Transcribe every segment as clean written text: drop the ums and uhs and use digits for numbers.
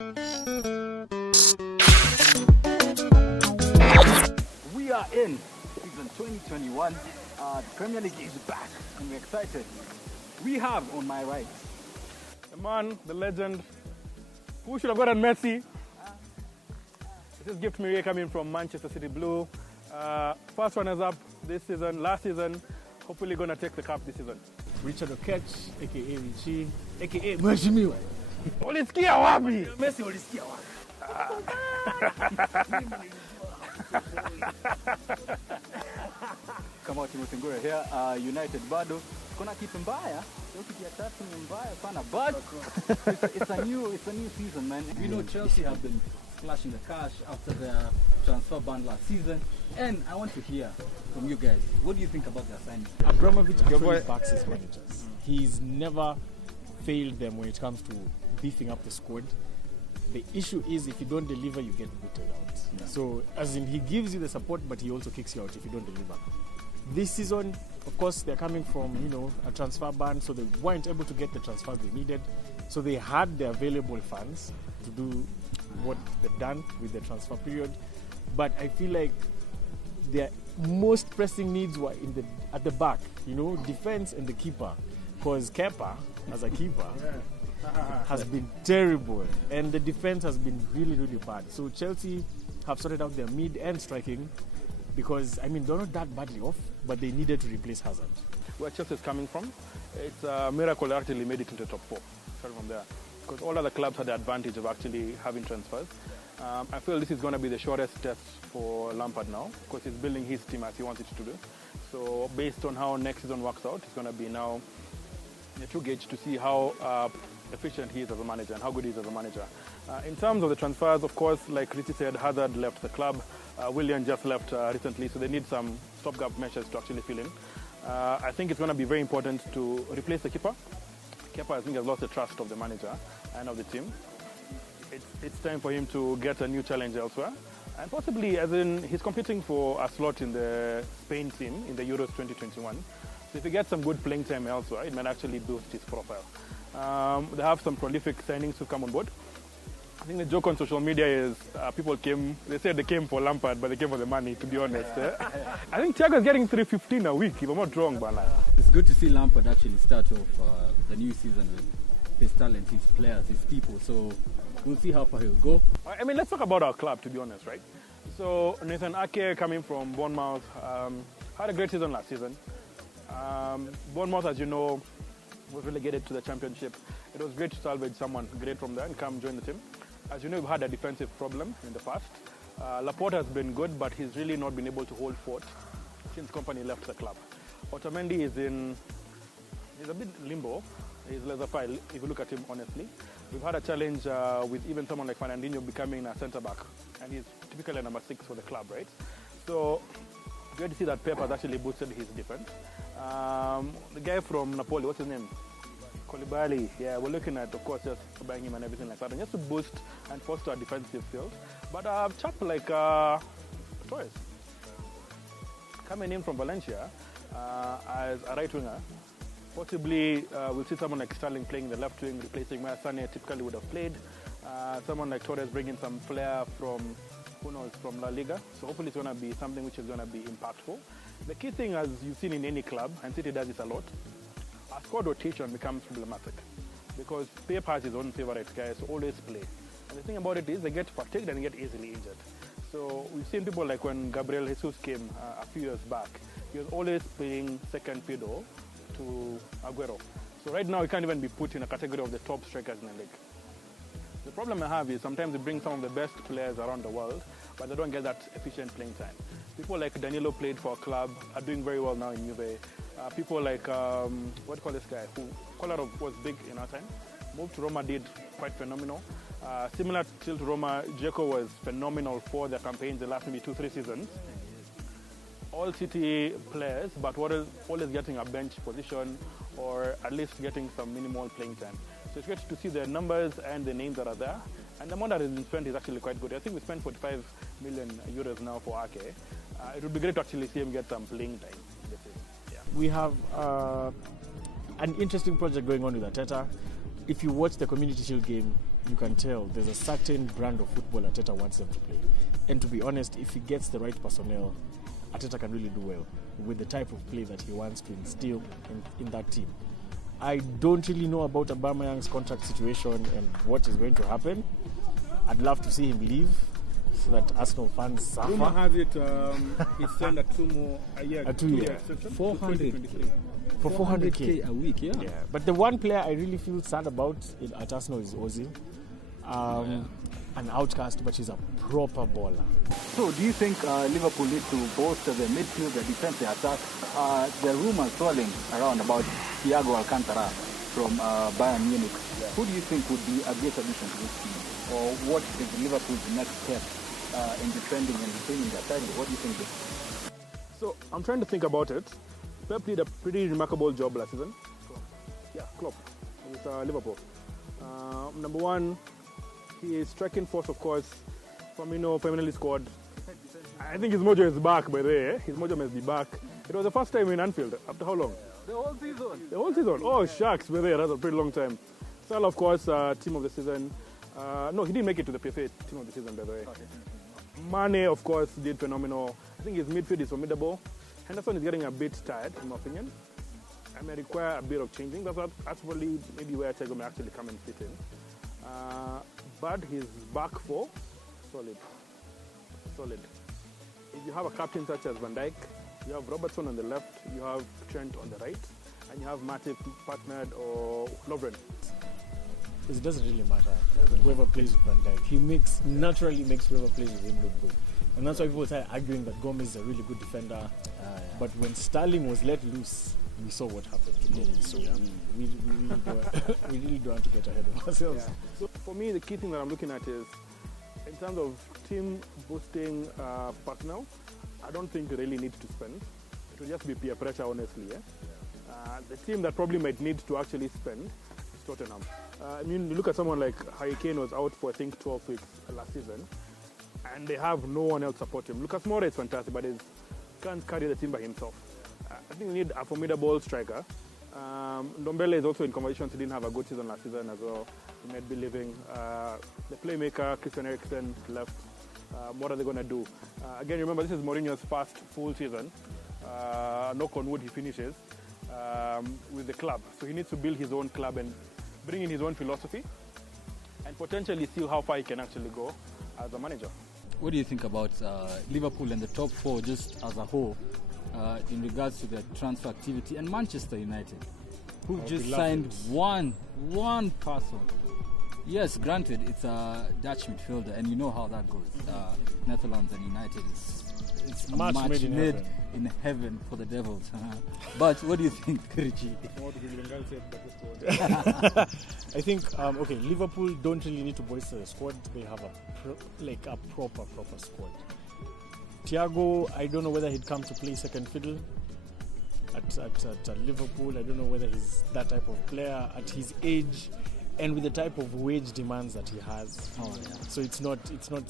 We are in season 2021. The Premier League is back and we're excited. We have on my right The man, the legend, who should have gotten Messi. This is Gift Mirie coming from Manchester City Blue. First runners up this season, last season. Hopefully going to take the cup this season. Richard Okech, aka Richie, aka Mheshimiwa. Ulisikia wapi? Messi ulisikia wapi? Kama Timothy here, United bado kuna kitu mbaya, sio kitu ya tatu ni mbaya sana, but it's a new season, man. We know Chelsea have been flashing the cash after their transfer ban last season, and I want to hear from you guys. What do you think about their signing? Abramovich actually backs his managers. He's never failed them when it comes to beefing up the squad. The issue is if you don't deliver, you get booted out. Yeah. So, as in, he gives you the support, but he also kicks you out if you don't deliver. This season, of course, they're coming from, a transfer ban, so they weren't able to get the transfers they needed. So they had the available funds to do what they've done with the transfer period. But I feel like their most pressing needs were at the back, defense and the keeper. Because Kepa, as a keeper, has been terrible, and the defense has been really, really bad. So Chelsea have sorted out their mid and striking because, they're not that badly off, but they needed to replace Hazard. Where Chelsea is coming from, it's a miracle they actually made it into the top four. Start from there. Because all other clubs had the advantage of actually having transfers. I feel this is going to be the shortest test for Lampard now, because he's building his team as he wants it to do. So based on how next season works out, it's going to be now a true gauge to see how efficient he is as a manager and how good he is as a manager. In terms of the transfers, of course, like Richie said, Hazard left the club. Willian just left recently, so they need some stopgap measures to actually fill in. I think it's going to be very important to replace the keeper. Kepa, I think, has lost the trust of the manager and of the team. It's time for him to get a new challenge elsewhere. And possibly, as in, he's competing for a slot in the Spain team in the Euros 2021. So if he gets some good playing time elsewhere, it might actually boost his profile. They have some prolific signings to come on board. I think the joke on social media is they said they came for Lampard, but they came for the money, to be honest. I think Thiago is getting $315 a week, if I'm not wrong, Bana. It's good to see Lampard actually start off the new season with his talent, his players, his people. So we'll see how far he'll go. Let's talk about our club, to be honest, right? So Nathan Ake, coming from Bournemouth, had a great season last season. Bournemouth, as you know, was relegated to the championship. It was great to salvage someone great from there and come join the team. As you know, we've had a defensive problem in the past. Laporte has been good, but he's really not been able to hold fort since Company left the club. Otamendi he's a bit limbo. He's laissez-faire if you look at him honestly. We've had a challenge with even someone like Fernandinho becoming a centre-back, and he's typically number 6 for the club, right? So great to see that Pep has actually boosted his defense. The guy from Napoli, what's his name? Koulibaly. Yeah, we're looking at, of course, just buying him and everything like that, and just to boost and foster our defensive skills. But a chap like Torres, coming in from Valencia as a right winger, possibly we'll see someone like Sterling playing the left wing, replacing where Sané typically would have played. Someone like Torres bringing some flair from, who knows, from La Liga. So hopefully it's going to be something which is going to be impactful. The key thing, as you've seen in any club, and City does this a lot, a squad rotation becomes problematic because Pep has his own favourite guys who always play. And the thing about it is they get fatigued and get easily injured. So we've seen people like when Gabriel Jesus came a few years back, he was always playing second fiddle to Aguero. So right now he can't even be put in a category of the top strikers in the league. The problem I have is sometimes they bring some of the best players around the world, but they don't get that efficient playing time. People like Danilo played for a club, are doing very well now in Juve. People like, what do you call this guy, who Kolarov was big in our time, moved to Roma, did quite phenomenal. Similar still to Roma, Dzeko was phenomenal for their campaigns the last maybe 2-3 seasons. All City players, but what is always getting a bench position or at least getting some minimal playing time. So it's great to see the numbers and the names that are there. And the amount that has been spent is actually quite good. I think we spent 45 million euros now for Ake. It would be great to actually see him get some playing time. Yeah. We have an interesting project going on with Arteta. If you watch the Community Shield game, you can tell there's a certain brand of football Arteta wants them to play. And to be honest, if he gets the right personnel, Arteta can really do well with the type of play that he wants to instill in that team. I don't really know about Aubameyang's contract situation and what is going to happen. I'd love to see him leave so that Arsenal fans suffer. Rumor has it he's signed a 2-year extension. 400 for 400k a week, yeah. Yeah, but the one player I really feel sad about at Arsenal is Ozil. An outcast, but he's a proper baller. So, do you think Liverpool need to bolster their midfield, their defense, their attack? There are rumors swirling around about Thiago Alcantara from Bayern Munich. Yeah. Who do you think would be a great addition to this team? Or what is Liverpool's next step in defending and retaining their title? What do you think? So I'm trying to think about it. Pep did a pretty remarkable job last season. Klopp with Liverpool. Number one, he is striking force, of course. Firmino permanently scored. I think his mojo is back, by the way. His mojo must be back. It was the first time in Anfield. After how long? The whole season. The whole season. Oh, shucks, by the way. That's a pretty long time. Salah, of course, team of the season. No, he didn't make it to the PFA team of the season, by the way. Mane, of course, did phenomenal. I think his midfield is formidable. Henderson is getting a bit tired, in my opinion. I may require a bit of changing. That's probably maybe where Thiago may actually come and fit in. But his back four, solid. If you have a captain such as Van Dijk, you have Robertson on the left, you have Trent on the right, and you have Matip partnered or Lovren. It doesn't really matter whoever plays with Van Dijk. He naturally makes whoever plays with him look good. And that's why people start arguing that Gomez is a really good defender. But when Sterling was let loose, we saw what happened to Gomez. So we really don't want to get ahead of ourselves. Yeah. So for me, the key thing that I'm looking at is, in terms of team boosting personnel, I don't think it really needs to spend. It will just be peer pressure, honestly. The team that probably might need to actually spend is Tottenham. I mean, you look at someone like Harry Kane was out for, I think, 12 weeks last season, and they have no one else support him. Lucas Moura is fantastic, but he can't carry the team by himself. I think we need a formidable striker. Ndombele is also in conversations. He didn't have a good season last season as well. He might be leaving. The playmaker, Christian Eriksen, left. What are they going to do? Again, remember, this is Mourinho's first full season. Knock on wood, he finishes with the club. So he needs to build his own club and bring in his own philosophy and potentially see how far he can actually go as a manager. What do you think about Liverpool and the top four just as a whole in regards to their transfer activity, and Manchester United, who just signed one person? Yes, granted, it's a Dutch midfielder, and you know how that goes. Netherlands and United, it's Match made in heaven for the Devils. But what do you think, Richie? I think, Liverpool don't really need to bolster the squad. They have a proper squad. Thiago, I don't know whether he'd come to play second fiddle at Liverpool. I don't know whether he's that type of player at his age and with the type of wage demands that he has. So it's not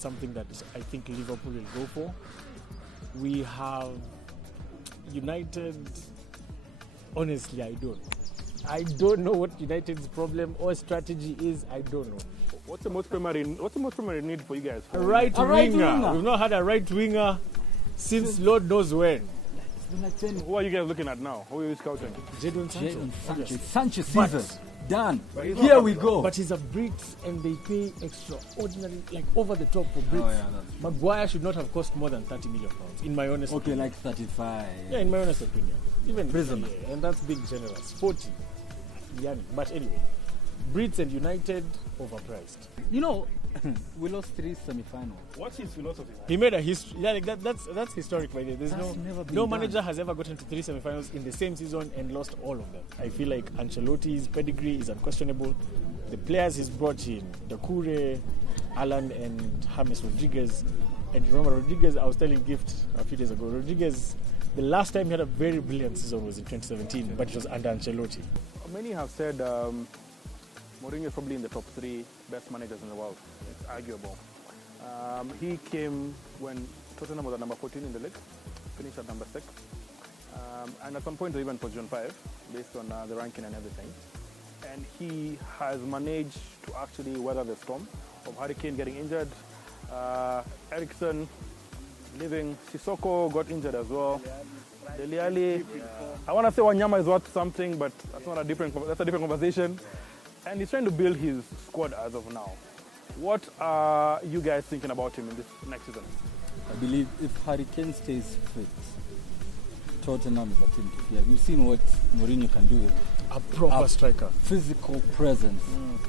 something that I think Liverpool will go for. We have United. Honestly, I don't know what United's problem or strategy is. I don't know. What's the most primary need for you guys? A right winger. We've not had a right winger since Lord knows when. Who are you guys looking at now? Who are you scouting? Jadon Sancho. Sanchez season. Done. Here we go. But he's a Brit and they pay extraordinary, over the top for Brits. Maguire should not have cost more than £30 million, in my honest opinion. Like 35. Yeah, in my honest opinion. Even Prism. And that's being generous. 40. But anyway, Brits and United overpriced. You know, we lost 3 semi-finals. What's his philosophy? He made a history. That's historic, by the way. There's never been no done. manager has ever gotten to 3 semi-finals in the same season and lost all of them. I feel like Ancelotti's pedigree is unquestionable. The players he's brought in, Doucouré, Alan, and James Rodriguez. And remember, Rodriguez, I was telling Gift a few days ago, Rodriguez, the last time he had a very brilliant season was in 2017, but it was under Ancelotti. Many have said Mourinho is probably in the top 3 best managers in the world. It's arguable. He came when Tottenham was at number 14 in the league, finished at number 6, and at some point even position 5, based on the ranking and everything. and he has managed to actually weather the storm of Harry Kane getting injured, Eriksen leaving, Sissoko got injured as well. Dele Alli, I want to say Wanyama is worth something, but that's a different conversation. And he's trying to build his squad as of now. What are you guys thinking about him in this next season? I believe if Harry Kane stays fit, Tottenham is a team to fear. You've seen what Mourinho can do with A proper striker. physical presence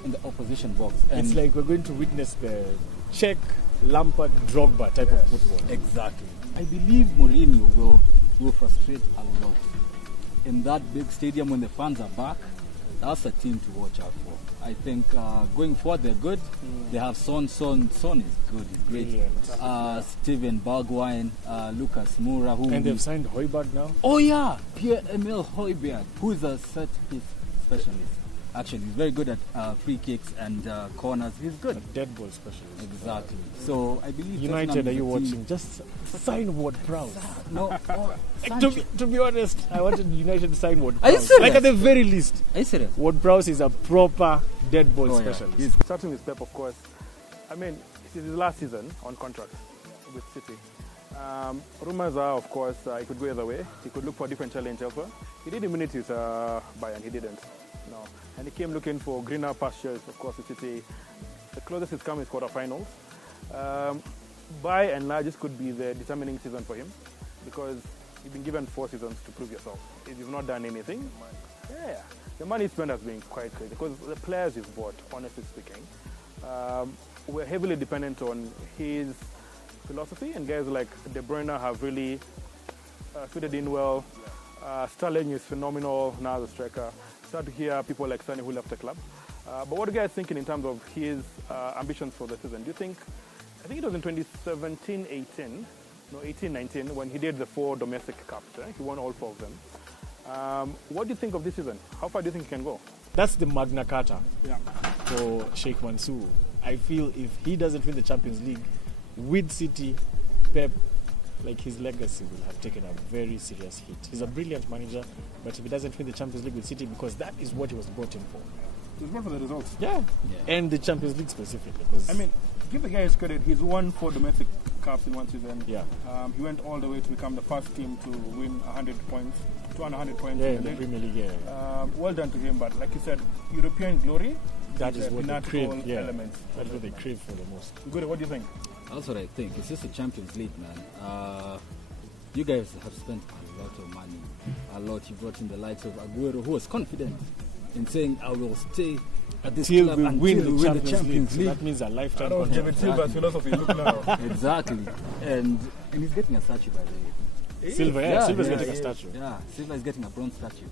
in the opposition box. And It's like we're going to witness the Czech, Lampard, Drogba type of football. exactly. I believe Mourinho will frustrate a lot. In that big stadium when the fans are back, that's a team to watch out for. I think going forward they're good. They have Son is good, he's great. Brilliant. Steven Bergwijn, Lucas Moura, who And they've signed Højbjerg now. oh yeah, Pierre-Emile Højbjerg, who is a set piece specialist. Actually, he's very good at free kicks and corners. He's good. A dead ball specialist. Exactly. So I believe United, Tottenham are is you a team- watching? Just sign Ward-Prowse. No. To be honest, I wanted United to sign Ward-Prowse. Are you serious? Like at the very least, Are you serious? Ward-Prowse is a proper dead ball Oh, yeah. specialist. He's Starting with Pep, of course. I mean, this is his last season on contract with City. Rumors are, of course, it could go either way. He could look for a different challenge elsewhere. He did minutes with Bayern, he didn't. No. And he came looking for greener pastures, of course, with City. The closest he's come is quarterfinals. By and large, this could be the determining season for him because you've been given 4 seasons to prove yourself. If you've not done anything, yeah, the money spent has been quite crazy because the players he's bought, honestly speaking, we're heavily dependent on his philosophy, and guys like De Bruyne have really fitted in well. Sterling is phenomenal now as a striker. Start to hear people like Sonny who left the club. But what are you guys thinking in terms of his ambitions for the season? Do you think, I think it was in 2017-18, no, 18-19, when he did the 4 domestic cups, right? He won all 4 of them. What do you think of this season? How far do you think he can go? That's the Magna Carta Yeah. for Sheikh Mansour. I feel if he doesn't win the Champions League with City, Pep, like his legacy will have taken a very serious hit. He's a brilliant manager, but if he doesn't win the Champions League with City, because that is what he was brought in for. He's born for the results. Yeah. And the Champions League specifically. Because I mean, give the guy his credit. He's won 4 domestic cups in one season. Yeah. He went all the way to become the first team to win 100 points, 200 points yeah, in in the the league. Premier League, yeah. Well done to him, but like you said, European glory, That is a what they crave. pinnacle Yeah. element. That's what they crave for the most. Good, what do you think? That's what I think. It's just a Champions League, man. You guys have spent a lot of money. A lot. You brought in the likes of Aguero, who was confident in saying, I will stay at this Till club we until win we the win Champions, the Champions League. League. So that means a lifetime That was contract. David Silva's philosophy. Look now. Exactly. And he's getting a statue, by the way. Silver, yeah. Silver's getting a statue. Yeah, Silva is getting a bronze statue.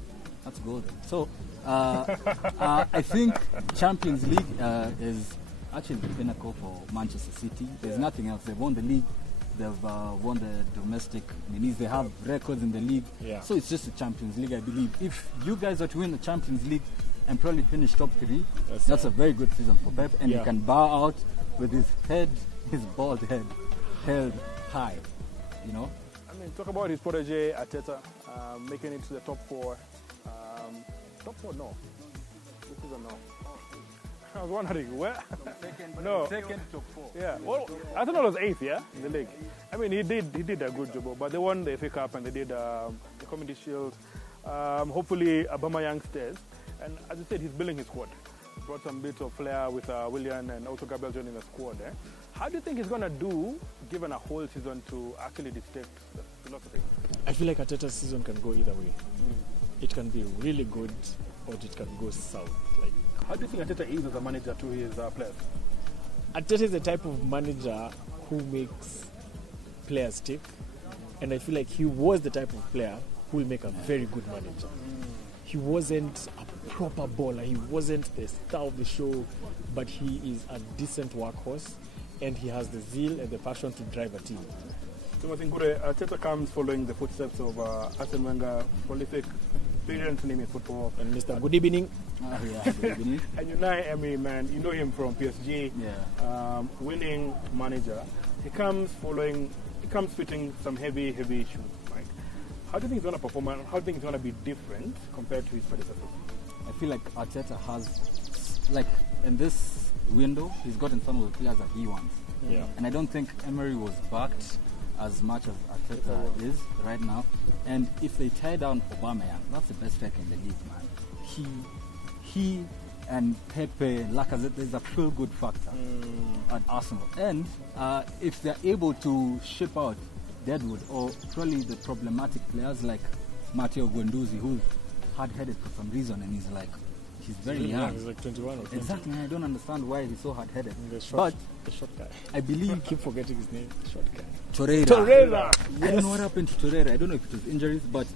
That's golden. So, I think Champions League is actually the pinnacle for Manchester City. There's nothing else. They've won the league. They've won the domestic minis. They have records in the league. Yeah. So it's just the Champions League, I believe. If you guys are to win the Champions League and probably finish top 3, that's a very good season for Pep. And he Yeah. can bow out with his head, his bald head, held high. You know? I mean, talk about his protege, Arteta, making it to the top 4. Top 4, no. This is a no. I was wondering, where? No. Second top 4. Yeah, well, Arsenal was 8th, yeah, in the league. I mean, he did a good job, but they won the FA Cup and they did the Community Shield. Hopefully, Aubameyang stays. And as you said, he's building his squad. Brought some bits of flair with Willian and also Gabriel joining the squad. Eh? How do you think he's going to do, given a whole season to actually dictate the philosophy? I feel like Arteta's season can go either way. It can be really good or it can go south. Like How do you think Arteta is as a manager to his players? Arteta is the type of manager who makes players tick, and I feel like he was the type of player who will make a very good manager. He wasn't a proper baller, he wasn't the star of the show, but he is a decent workhorse, and he has the zeal and the passion to drive a team. So I think Arteta comes following the footsteps of Arsene Wenger, prolific, brilliant name in football. And Mr. Good evening. Yeah, good evening. And Unai Emery, man, you know him from PSG, Yeah. winning manager. He comes fitting some heavy shoes. Like, how do you think he's going to perform? And how do you think he's going to be different compared to his predecessors? I feel like Arteta has, like, in this window, he's gotten some of the players that he wants. Yeah. And I don't think Emery was backed as much as Arteta is right now. And if they tie down Aubameyang, that's the best striker in the league, man. He and Pepe, Lacazette, there's a feel-good factor at Arsenal. And if they're able to ship out Deadwood or probably the problematic players like Matteo Guendouzi, who's hard-headed for some reason, and he's very young. He's like 21 or 20. Exactly, I don't understand why he's so hard-headed. The But short guy. I believe Keep forgetting his name. Short guy. Torreira. I don't know what happened to Torreira. I don't know if it was injuries, but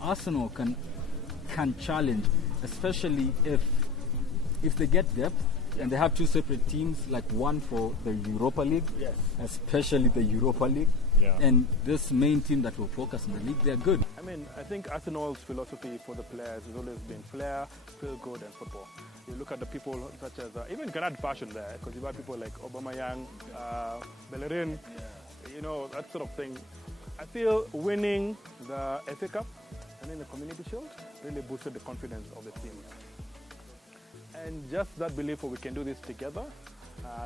Arsenal can challenge, especially if they get depth and they have two separate teams, like one for the Europa League, Yes. especially the Europa League, Yeah. and this main team that will focus on the league, they're good. I mean, I think Arsenal's philosophy for the players has always been flair, feel good, and football. You look at the people such as, even you can add fashion there, because you've got people like Aubameyang, Bellerin, you know, that sort of thing. I feel winning the FA Cup and then the Community Shield really boosted the confidence of the team. And just that belief we can do this together,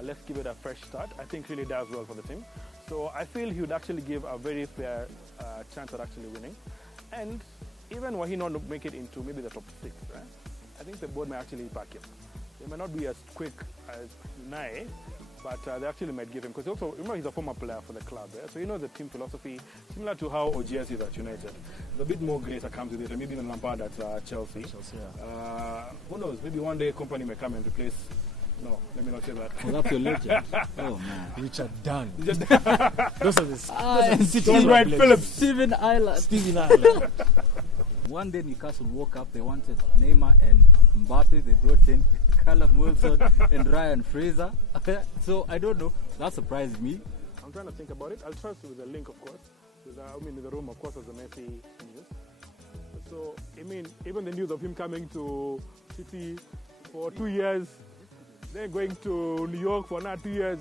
let's give it a fresh start, I think really does well for the team. So I feel he would actually give a very fair chance at actually winning. And even were he not to make it into maybe the top 6, right? I think the board may actually back him. They may not be as quick as Unai, but they actually might give him, because also, remember, he's a former player for the club, right? So he knows the team philosophy, similar to how OGS is at United. There's a bit more grace that comes with it, and maybe even Lampard at Chelsea. Who knows, maybe one day company may come and replace. No, let me not say that. Oh, that's your legend. Oh, man. Richard Dunn. Just Those are the Don't write Phillips. Steven Ireland. Steven Ireland. One day Newcastle woke up, they wanted Neymar and Mbappe, they brought in Callum Wilson and Ryan Fraser. So I don't know, that surprised me. I'm trying to think about it. I'll trust with the link, of course. With, in the room, of course, was the Messi news. So, I mean, even the news of him coming to City for 2 years, then going to New York for another 2 years,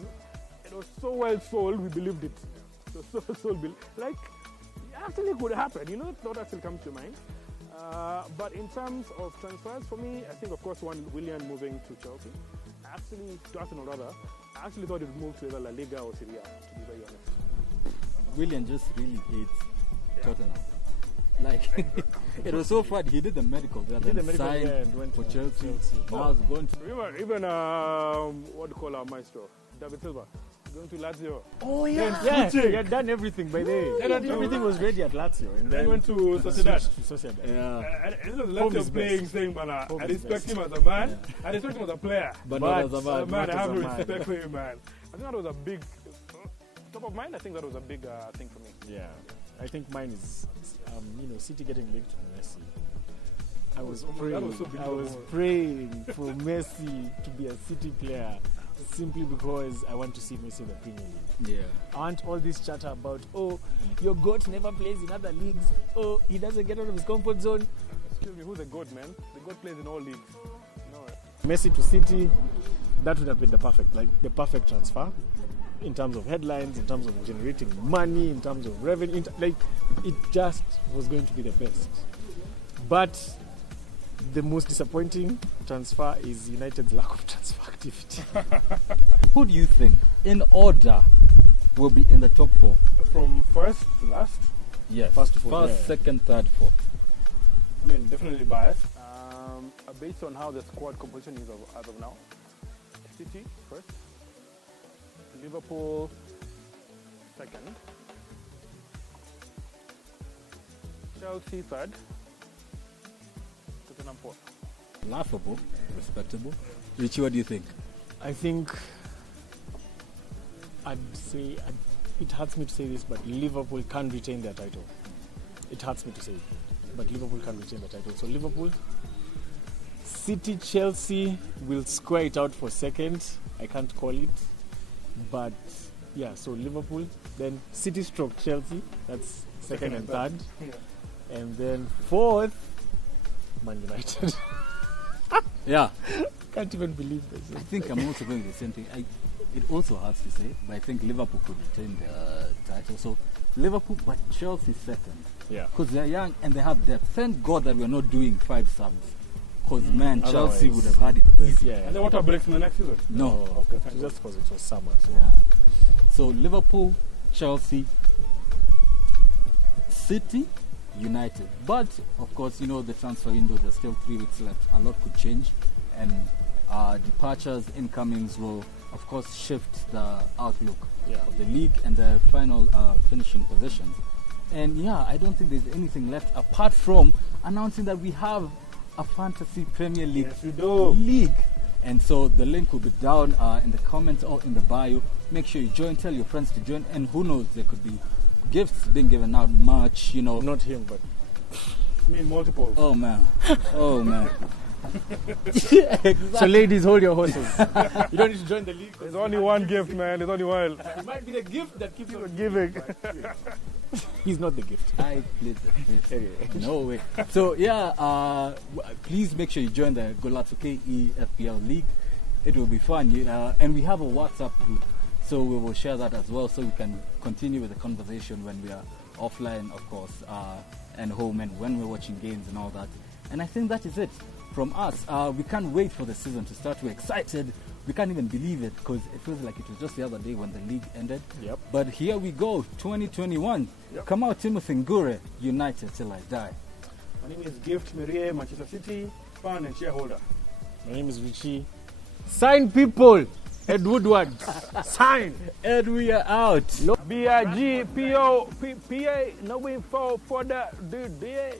it was so well sold, we believed it. So sold, like, it actually could happen, you know, that thought actually comes to mind. But in terms of transfers, for me, I think, of course, Willian moving to Chelsea. Actually, to Arsenal rather, I actually thought he would move to either La Liga or Serie A, to be very honest. Willian just really hates Tottenham. Like, it was so fun. He did the medical there, then signed and went for to Chelsea. Now he's going to... Remember, even, what do you call our maestro? David Silva. Going to Lazio. Oh, yeah. He had done everything by then. Everything was ready at Lazio. And Then went to Sociedad. Yeah. And this was Home Lazio is playing, best. saying, man, I Home is respect best. him as a man. I respect him as a player. But not as a man. Man, I not have as a man. respect for him, man. I think that was a big, top of mind, I think that was a big thing for me. Yeah. I think mine is, City getting linked to Messi. I was praying for Messi to be a City player simply because I want to see Messi in the Premier League. Yeah. I want all this chatter about, your GOAT never plays in other leagues. He doesn't get out of his comfort zone. Excuse me, who's the GOAT, man? The GOAT plays in all leagues. No. Messi to City, that would have been the perfect transfer in terms of headlines, in terms of generating money, in terms of revenue. It just was going to be the best. But the most disappointing transfer is United's lack of transfer activity. Who do you think, in order, will be in the top 4? From first to last? Yes. First to fourth, First, yeah. second, third, fourth. I mean, definitely biased. Based on how the squad composition is as of now, City first, Liverpool second, Chelsea third, Tottenham fourth. Laughable, respectable. Richie, what do you think? I think I'd say, it hurts me to say this, but Liverpool can retain their title. It hurts me to say it, but Liverpool can retain the title. So Liverpool, City, Chelsea will square it out for second. I can't call it, but yeah. So Liverpool, then City stroke Chelsea. That's second and third, Yeah. and then fourth, Man United. Yeah. Can't even believe this. I think I'm also going the same thing. It also hurts to say, but I think Liverpool could retain the title. So Liverpool, but Chelsea second. Yeah. Because they're young and they have depth. Thank God that we're not doing 5 subs. Because, man, Chelsea Otherwise, would have had it easy. Yeah. And then water breaks in the next season. No. Okay, It's thank just because it was summer. So. Yeah. So Liverpool, Chelsea, City, United. But of course, you know the transfer window. There's still 3 weeks left. A lot could change, and departures, incomings will, of course, shift the outlook of the league and the final finishing positions. And yeah, I don't think there's anything left apart from announcing that we have a fantasy Premier League league. And so the link will be down in the comments or in the bio. Make sure you join, tell your friends to join, and who knows, there could be gifts being given out, much, you know. Not him, but Me multiples. Oh man. Oh man. exactly. So ladies, hold your horses. You don't need to join the league. There's only one gift, man. There's only one. It might be the gift that keeps you Giving. He's not the gift. I played the fifth. No way. So yeah, please make sure you join the Golatuke EPL League. It will be fun. And we have a WhatsApp group, so we will share that as well, so we can continue with the conversation when we are offline, of course, and home, and when we're watching games and all that. And I think that is it from us. We can't wait for the season to start. We're excited. We can't even believe it, because it feels like it was just the other day when the league ended. Yep. But here we go, 2021. Yep. Come out, Timothy Ngure, United till I die. My name is Gift Mirie, Manchester City fan and shareholder. My name is Richie. Sign people. Ed Woodward. Sign. And we are out. BIG, PO, PA, no info for the DA.